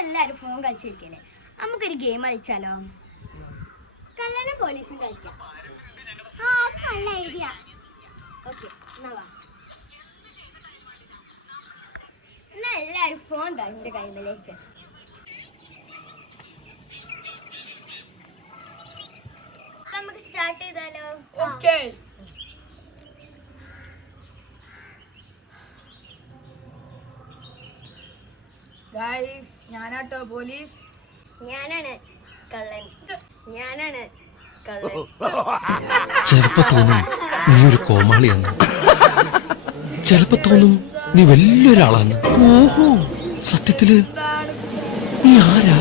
എല്ലാരും ഫോൺ കളിച്ചിരിക്കല്ലേ, നമുക്കൊരു ഗെയിം കളിച്ചാലോ? കള്ളനും പോലീസും കളിക്കാം. നല്ല ഐഡിയ. ഓക്കെ, എന്നാ എല്ലാരും ഫോൺ തന്റെ കൈമിലേക്ക്. നമുക്ക് സ്റ്റാർട്ട് ചെയ്താലോ? ഓക്കെ ഗൈസ്, ഞാനാട്ടോ പോലീസ്. ഞാനാണ് കള്ളൻ. ഞാനാണ് കള്ളൻ. ചിലപ്പോ തോന്നും നീ ഒരു കോമാളിയാന്ന്, ചിലപ്പോ തോന്നും നീ വലിയൊരാളാന്ന്. ഓഹോ, സത്യത്തില് നീ ആരാ?